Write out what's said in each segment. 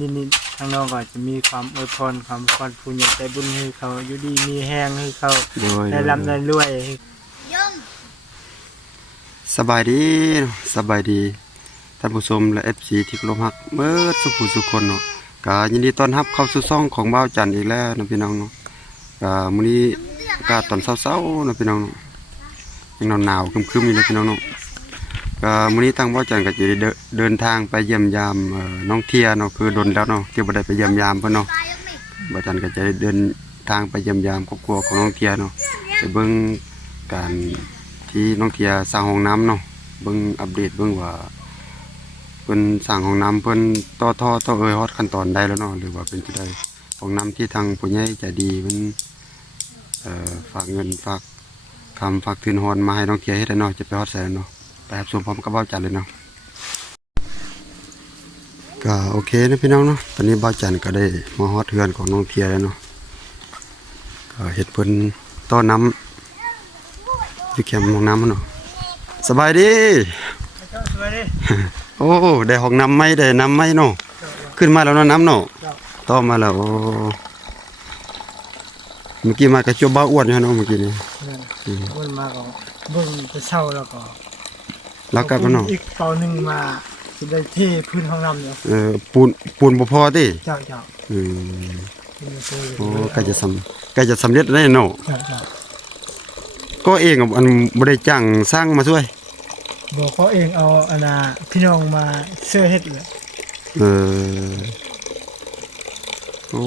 นิดๆทางน้องก็จะมีความอวยพรความขอบคุณอยากใจบุญให้เขาอยู่ดีมีแห้งให้เขาโดยได้ร่ำได้รวยสบายดีเนาะสบายดีท่านผู้ชมและ FC ที่เคารพรักเมื่อสุขสุขคนเนาะก็ยินดีต้อนรับเข้าสู่ช่องของบ่าวจันทร์อีกแล้วเนาะพี่น้องเนาะก็มื้อนี้ก็ตอนเช้าๆเนาะพี่น้องเนาะยังหนาวๆครึมๆอยู่เนาะพี่น้องเนาะ ก็มื้อนี้ทางบ่าจันทร์ก็จะได้เดินทางไปเยี่ยมยามน้องเทียเนาะคือดนแล้วเนาะที่บ่ได้ไปเยี่ยมยามเพิ่นเนาะบ่าจันทร์ก็จะเดินทางไปเยี่ยมยามครอบครัวของน้องเทียเนาะไปเบิ่งการที่น้องเทียสร้างห้องน้ำเนาะเบิ่งอัปเดตเบิ่งว่าเพิ่นสร้างห้องน้ำเพิ่นต่อท่อต่อเอ่ยฮอดขั้นตอนใดแล้วเนาะหรือว่าเป็นจังไดห้องน้ำที่ทางผู้ใหญ่ใจดีเพิ่นเอ่อฝากเงินฝากคำฝากทุนฮอนมาให้น้องเทียเฮ็ดได้เนาะจะไปฮอดแสนเนาะ ไปรับชมพร้อมกับบ่าวจันทร์เลยเนาะก็โอเคนะพี่น้องเนาะตอนนี้บ่าวจันทร์ก็ได้มาฮอดเฮือนของน้องเทียแล้วเนาะก็เฮ็ดเพิ่นต้อน้ำอยู่แคมป์ห้องน้ำมันเนาะสบายดีสวยดิโอ้ได้ห้องน้ำไหมได้น้ำไหมเนาะขึ้นมาแล้วเนาะน้ำเนาะครับต่อมาแล้วโอ้เมื่อกี้มากระจบบ้าอ้วนอยู่เนาะเมื่อกี้นี่นี่อ้วนมาก็เบิ่งไปเช่าแล้วก็แล้วกลับมาเนาะอีกเป่าหนึงมาสิได้เที่พื้นห้องน้ำเนี่ยเออปูนปูนบ่พอติเจ้าเจ้าอืมที่มีตัวอยู่โอ้ใกล้จะสำใกล้จะสำเร็จได้เนาะเจ้าเจ้าก็เองอะอันบ่ได้จ้างสร้างมาช่วยบอกเขาเองเอาอันน่ะพี่น้องมาเสื้อเฮ็ดเลยเออโอ้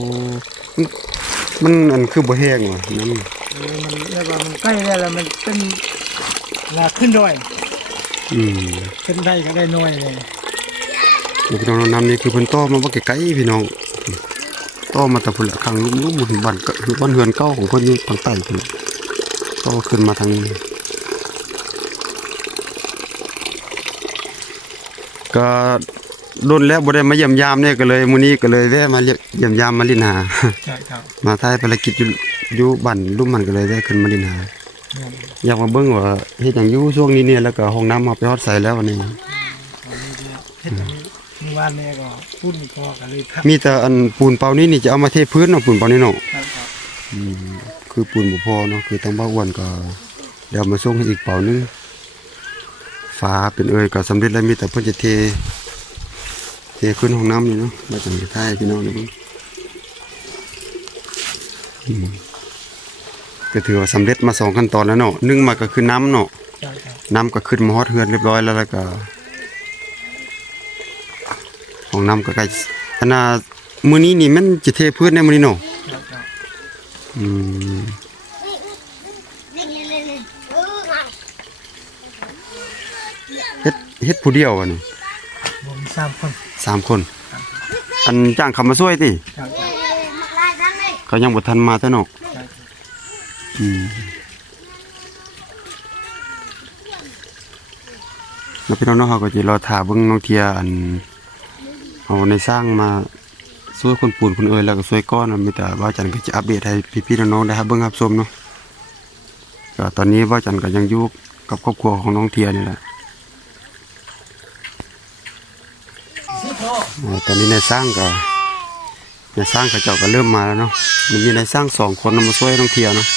มันมันอันคือบ่แห้งว่ะน้ำเออมันแล้วก็มันใกล้แล้วแล้วมันเป็นลาขึ้นดอย อืมขึ้นได้ก็ได้น้อยเลยพี่น้องน้ำนี่คือเพิ่นต้อมาว่าไกลๆพี่น้องต้อมาแต่พุ่นละข้างลุ่มๆหมุนบ้านก็คือบ้านเฮือนเก่าของเพิ่นอยู่ทางใต้พุ่นละต้อขึ้นมาทางนี้ก็โดนแล้วบ่ได้มาเยี่ยมยามเนี่ยก็เลยมื้อนี้ก็เลยแวะมาเยี่ยมยามมาลินหาใช่ครับมาท้ายภารกิจอยู่อยู่บ้านลุ่มมันก็เลยได้ขึ้นมาลินหา อยากมาเบิ่งว่าเฮ็ดหยังอยู่ช่วงนี้เนี่ยแล้วก็ห้องน้ำเอาไปฮอดใส่แล้ววันนี้เฮ็ดอันนี้เมื่อวานนี้ก็พูดพอกันเลยพักมีแต่อันปูนเปล่านี้นี่จะเอามาเทพื้นเนาะปูนเปล่านี้เนาะครับครับอืมคือปูนบ่พอเนาะคือต้องบ้าอ้วนก็เดี๋ยวมาส่งให้อีกเป่านึงฟ้าเป็นเอ่ยก็สำเร็จแล้วมีแต่เพิ่นจะเท เทขึ้นห้องน้ำนี่เนาะมาจังท้ายพี่น้องนี่เบิ่งอืม ก็ถือว่าสำเร็จมาสองขั้นตอนแล้วเนาะหนึ่งมาก็คือน้ำเนาะใช่ครับน้ำก็ขึ้นมาฮอดเฮือนเรียบร้อยแล้วแล้วก็ห้องน้ำก็ใกล้อันน่ะมื้อนี้นี่มันจะเทพื้นในมื้อนี้เนาะครับครับอืมเฮ็ดเฮ็ดผู้เดียววะนี่ผมสามคนสามคน อันจ้างเขามาช่วยติครับครับเขายังบ่ทันมาแต่เนาะใช่ครับอืม แล้วพี่น้องเนาะเขาก็สิรอท่าเบิ่งน้องเทียอันเอาในสร้างมาช่วยคนปูนคนเอ่ยแล้วก็ช่วยก้อนมีแต่ว่าจันก็จะอัปเดตให้พี่ๆน้องๆได้ครับเบิ่งรับชมเนาะก็ตอนนี้ว่าจันก็ยังอยู่กับครอบครัวของน้องเทียนี่แหละตอนนี้นสร้างก็ในสร้างเขาเจ้าก็เริ่มมาแล้วเนาะมันมีนสร้างสองคนนำมาช่วยน้องเทียเนาะ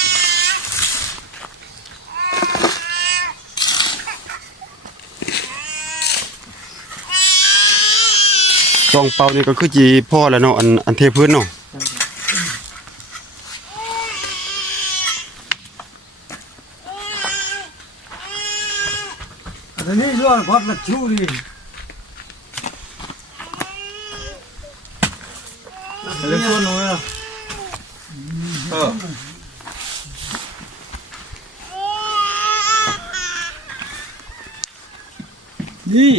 สองเป่านี่ก็คือจีพ่อแล้วเนาะอันอันเทพื้นเนาะอันนี้ร่วงพัดละชูดิเล็กตัวน้อยอะเออนี่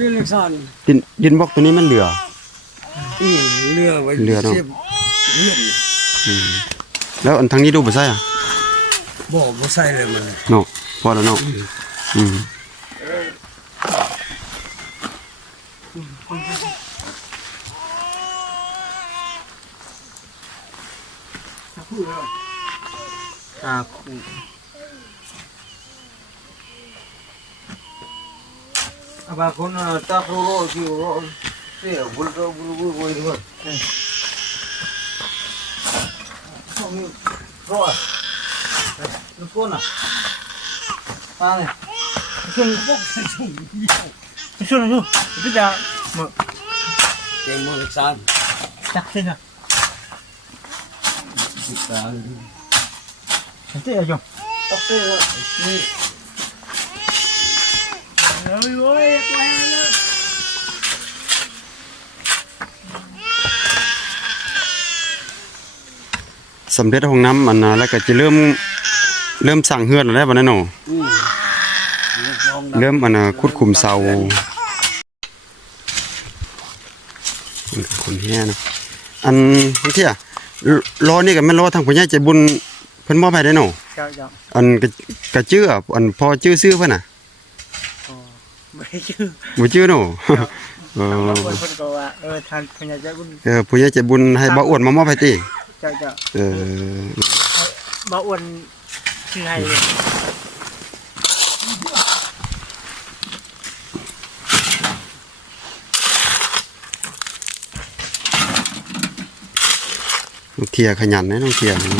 นี่เรื่องสั่นดินดินบล็อกตัวนี้มันเหลือนี่เรือไว้เรือเนอะสียบเรืออืมแล้วอันทางนี้ดูบ่ใช่อะบ่บ่ใส่เลยมันเนาะพอแล้วเนาะอืมอ่า 아바콘 따고로 지로 세 물도 물고 뭐 이런 거. 거기 들어와. 들어오나. 안에. 무슨 꼭 무슨 요 그자 뭐 대문 산 작세냐. 일단. 진짜 좀. 떡대요. ห้องน้ำอันน่ะแล้วก็จะเริ่มเริ่มสั่งเฮือนแล้วบัดนั้นเนาะ ừ เริ่มอันน่ะขุดขุมเสาคนแฮ่นะอันบางทีอะรอนี่ก็แม่นรอทางผู้ใหญ่ใจบุญเพิ่นมอบให้ได้เนาะ chào chào อันกะกะชื่ออะอันพอชื่อซื้อเพิ่นน่ะ mấy chứ บ่ชื่อเนาะเออ ôi phân cầu à ơ thằng thằng nhà chạy quân เออผู้ใหญ่ใจบุญให้บ่าวอ้วนมามอบให้ติ chào chào เออ bảo uẩn thứ hai rồi น้องเทียขยันนะน้องเทียนี่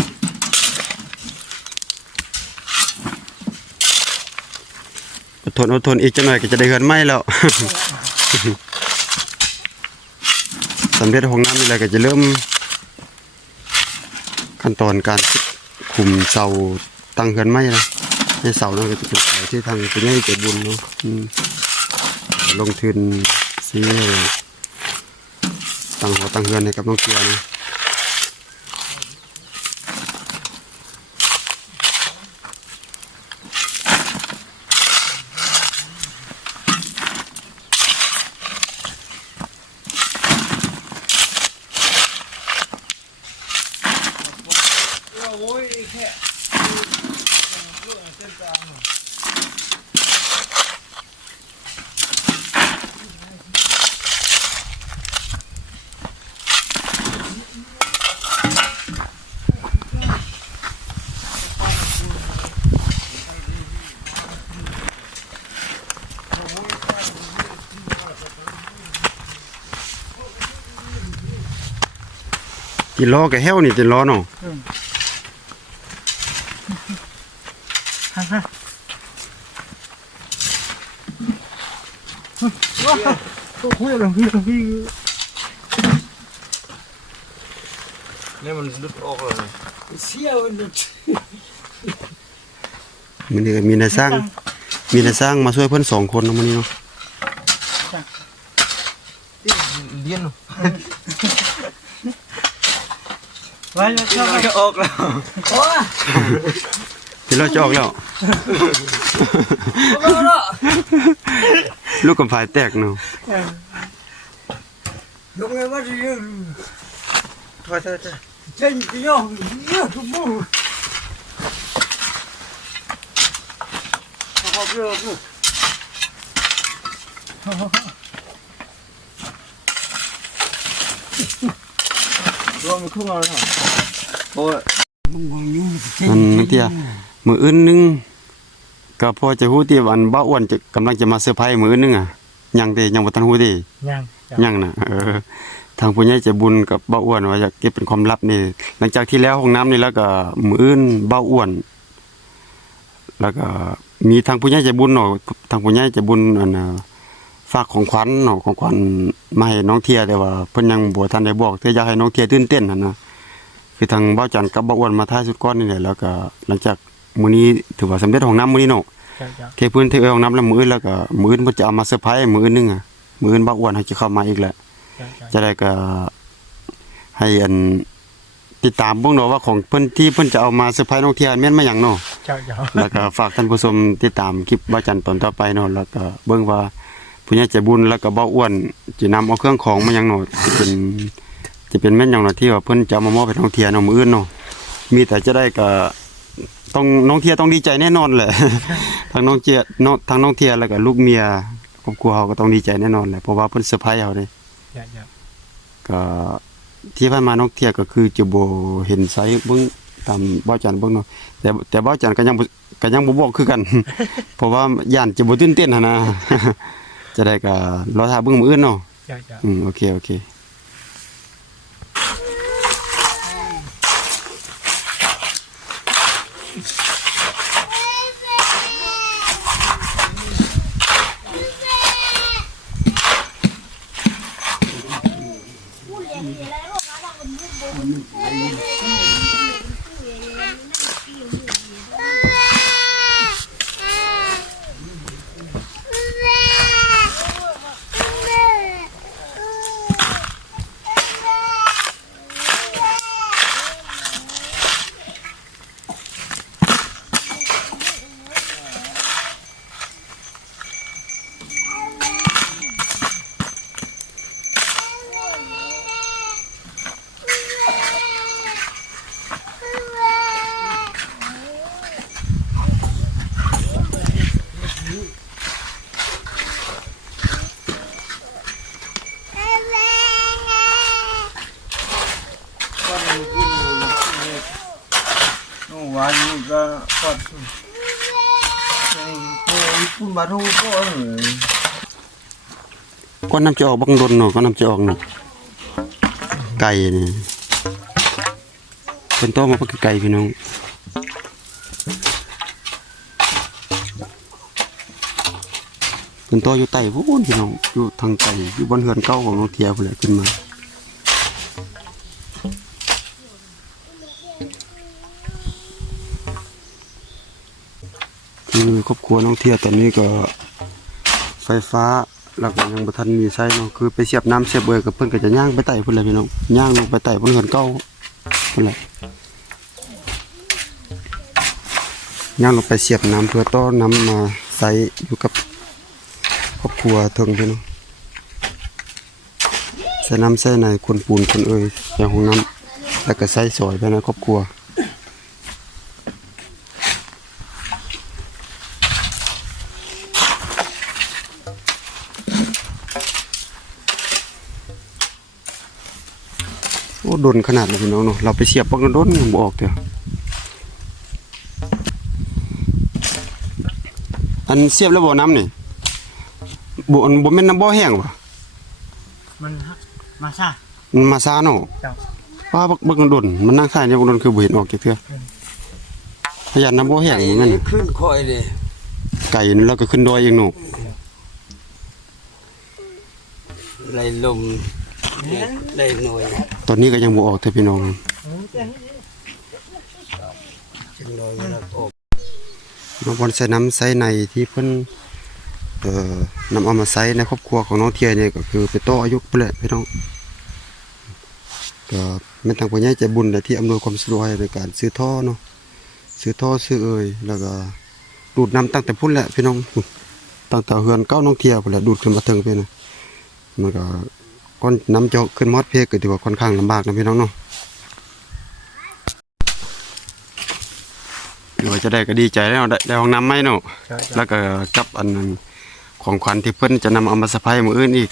อด ทนอดทนอีกจังหน่อยก็จะได้เฮือนไหมแล้วสำเร็จห้องน้ำนี่แหละก็จะเริ่ม ขั้นตอนการคุมเสาตั้งเฮือนไหม้นะในเสานั่นก็จะเป็นเสาที่ทางเป็นให้เกิดบุญเนาะลงทุนซื้อตั้งหัวตั้งเฮือนให้กับน้องเทียนะ กิโลกับเฮวนี่กิโลเนาะ ha ha Không biết là vì là vì nên mình đứt ốc rồi này มันนี่ก็มีนายสร้าง มีนายสร้างมาช่วยเพิ่นสองคนเนาะมื้อนี้เนาะ điên rồi Vậy là sao vậy? cái ốc rồi ที่เราจะออกแล้ว ลูกกับฝายแตกเนาะ lúc này bắt đi Thôi thôi thôi trên cái nhau nhiều chút bù học được rồi mình không ngờ hả thôi อันนังเตียมื้ออื่นนึงก็พอจะฮู้ที่ว่าอันบ้าอ้วนจะกำลังจะมาเซอร์ไพรส์มื้ออื่นนึงอะยังเด้ยังบ่ทันฮู้เด้ Nhang ยังน่ะเออทางผู้ใหญ่ใจบุญกับบ้าอ้วนว่าอยากเก็บเป็นความลับนี่ หลังจากที่แล้วห้องน้ำนี่แล้วก็มื้ออื่นบ้าอ้วน แล้วก็มีทางผู้ใหญ่ใจบุญเนาะทางผู้ใหญ่ใจบุญอันน่ะ ฝากของขวัญเนาะของขวัญมาให้น้องเทียแต่ว่าเพิ่นยังบ่ทันได้บอกแต่อยากให้น้องเทียตื่นเต้นหั่นนะคือทางเบ้าจันกับบ้าอ้วนมาท้ายสุดก้อนนี่แหละแล้วก็หลังจากมื้อนี้ถือว่าสำเร็จห้องน้ำมื้อนี้เนาะ Chào chào เทพื้นเทห้องน้ำแล้วมื้ออื่นแล้วก็มื้ออื่นเพิ่นจะเอามาเซอร์ไพรส์มื้ออื่นนึงอะมื้ออื่นบ้าอ้วนให้จะเข้ามาอีกแหละ Chào chào จะได้ก็ให้อันติดตามเบิ่งเนาะว่าของเพิ่นที่เพิ่นจะเอามาเซอร์ไพรส์น้องเทียนแม่นมาหยังเนาะ Chào chào แล้วก็ฝากท่านผู้ชมติดตามคลิปว่าจันทร์ตอนต่อไปเนาะแล้วก็เบิ่งว่า ผู้ใหญ่ใจบุญแล้วก็เบาอ้วนสินำเอาเครื่องของมาหยังเนาะจะเป็นจะเป็นแม่นหยังเนาะที่ว่าเพิ่นจะเอามามอบให้น้องเทียนเนาะมื้ออื่นเนาะมีแต่จะได้ก็ต้องน้องเทียต้องดีใจแน่นอนแหละ ทางน้องเจียน้องทางน้องเทียแล้วก็ลูกเมียครอบครัวเขาก็ต้องดีใจแน่นอนแหละเพราะว่าเพิ่นเซอร์ไพรส์เขาเด้ Dạ dạ ก็ที่ผ่านมาน้องเทียก็คือจะบ่เห็นไซส์เบิ่งตามบ่าวจันเบิ่งเนาะแต่แต่บ่าวจันก็ยังบ่ก็ยังบ่บอกคือกัน เพราะว่าย่านจะบ่ตื่นเต้นหั่นนะ จะได้ก็รอท่าเบิ่งมื้ออื่นเนาะจ้าจ้าอืมโอเคโอเค โอ้วันนี้ก็ปอดไอ้พวกญี่ปุ่นบ้านเราก็เออก้อนน้ำจะออกบังดนเนาะก้อนน้ำจะออกเนาะไก่นี่เป็นโตมาพักไก่พี่น้องเป็นโตอยู่ใต้พูนพี่น้องอยู่ทางใต้อยู่บนเฮือนเก่าของน้องเทียพุ่นแหละขึ้นมา คือครอบครัวน้องเทียตอนนี้ก็ไฟฟ้าแล้วก็ยังบ่ทันมีใช้เนาะคือไปเสียบน้ำเสียบเบอร์กับเพิ่อนก็จะย่างไปไต่เพุ่อนเลยพี่น้องย่างลงไปไต่บนเฮือนเก่าเพุ่อนแหละย่างลงไปเสียบน้ำเพื่อต้อน้ำมาใส่อยู่กับครอบครัวเทิงพี่น้องใส่น้ำใส่ในคนปูนคนเอ่ยใส่ห้องน้ำแล้วก็ใส่สอยไปในครอบครัว ดนขนาดเลยพี่น้องเนาะเราไปเสียบปักโดนยังบออกเถอะอันเสียบแล้วบ่อน้ำนี่บ่อันบ่แม่นน้ำบ่อแห้งวะมันมาซะมันมาซาเนาะเจ้าว่าบักบักโดนมันนั่งท่าเนี่ยบักโดนคือบ่เห็นออกจักเทื่อพยานน้ำบ่อแห้งมือนกันขึ้นคอยเลยไก่นี่เราก็ขึ้นดอยเองเนาะไหลลม ไหลหน่วยตอนนี้ก็ยังบ่ออกเถอะพี่น้องจังหน่อยแล้วออกมาบอนใส่น้ำใส่ในที่เพิ่นเอ่อนำเอามาใช้ในครอบครัวของน้องเทียเนี่ยก็คือไปต่ออายุเพิ่นแหละพี่น้องก็แม่นทางผู้ใหญ่ใจบุญแหละที่อำนวยความสะดวกให้ในการซื้อท่อเนาะซื้อท่อซื้อเอ่ยแล้วก็ดูดน้ำตั้งแต่พุ่นแหละพี่น้องตั้งแต่เฮือนเก้าน้องเทียพุ่นแหละดูดขึ้นมาถึงพี่นะมันก็ ก้อนน้ำจะขึ้นมอดเพกก็ถือว่าค่อนข้างลำบากนะพี่น้องเนาะเดี๋ยวจะได้ก็ดีใจแล้วได้ได้ห้องน้ำไหมเนาะจ้าจ้าแล้วก็กับอันนั้นของขวัญที่เพิ่นจะนำเอามาสะพายมื้ออื่นอีก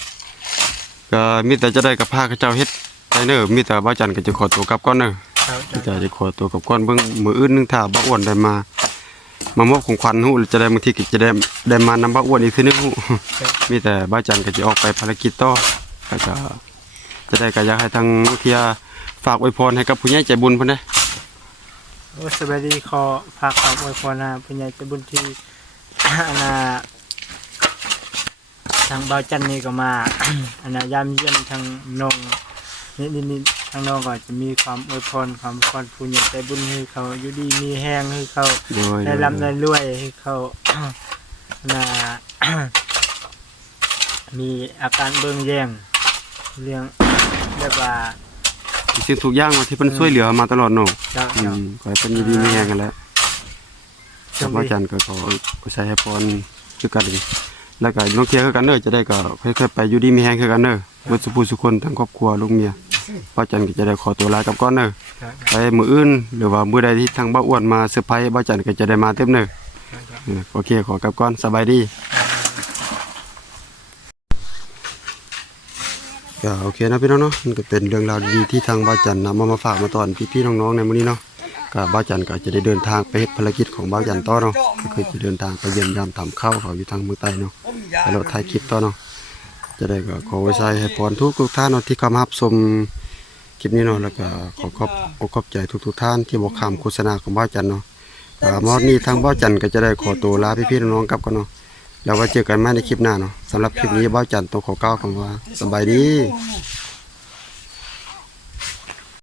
ก็มีแต่จะได้กับพาเขาเจ้าเฮ็ดไปเด้อมีแต่บ่าวจันก็จะขอตัวกลับก่อนเด้อเจ้าที่จ้าจะได้ขอตัวกลับก่อนเบิ่งมื้ออื่นนึงถ้าบ่าวอ้วนได้มามามอบของขวัญฮู้จะได้บางทีก็จะได้ได้มานำบ่าวอ้วนอีกทีนึงฮู้มีแต่บ่าวจันก็จะออกไปภารกิจต่อ แล้วก็จะได้ก็อยากให้ทางเทียฝากอวยพรให้กับผู้ใหญ่ใจบุญเพิ่นเด้อโอ้สวัสดีขอฝากความอวยพรนะผู้ใหญ่ใจบุญที่ อันน่ะทางเบาจันนี่ก็มา อันน่ะยามเยี่ยมทางน้องนี่นี่นี่ทางน้องก็จะมีความอวยพรความพรผู้ใหญ่ใจบุญให้เขาอยู่ดีมีแห้งให้เขาโดยได้ร่ำได้รวยให้เขาน่ามีอาการเบิ่งแย่ง เรื่องแบบว่าสิ่งทุกอย่างว่าที่เพิ่นช่วยเหลือมาตลอดเนาะเจ้าอืเจ้ามขอให้เพิ่นอยู่ดีมีแรงกันแหล้วจัจางกว่าจันทร์ก็ขอใช้ให้พรคือกันเลยแล้วก็น้องเทียคือกันเด้อจะได้ก็ค่อยๆไปอยู่ดีมีแฮงคือกันเด้อเบิดสุภูสุคนทั้งครอบครัวลูกเมียพ่อจันทร์ก็จะได้ขอตัวลากลับก่อนเด้อ เจ้าไปมื้ออื่นหรือว่ามื้อใดที่ทางบ้าอ้วนมาเซอร์ไพรส์บ่จันทร์ก็จะได้มาเต็มเด้อเจ้าเจ้าเออโอเคขอกลับก่อนสบายดี ก็โอเคนะพี่น้องเนาะมันก็เป็นเรื่องราวดีที่ทางบ้าจันนำมามาฝากมาตอนพี่ๆน้องๆในมื้อนี้เนาะก็บ้าจันก็จะได้เดินทางไปเฮ็ดภารกิจของบ้าจันต่อเนาะก็คือจะเดินทางไปเยี่ยมยามทำข้าวเขาอยู่ทางเมืองใต้เนาะผมไปเราถ่ายคลิปต่อเนาะจะได้ก็ขอไว้ใช้ให้พรทุกทุกท่านเนาะที่เข้ามารับชมคลิปนี้เนาะแล้วก็ขอขอบอกขอบใจทุกทุกๆท่านที่บอกคำโฆษณาของบ้าจันเนาะมอดนี้ทางบ้าจันก็จะได้ขอตัวลาพี่ๆน้องๆกลับกันเนาะ แล้วไว้เจอกันใหม่ในคลิปหน้าเนาะสำหรับคลิปนี้บ้าจันตัวขอก้าวคำว่าสบายดี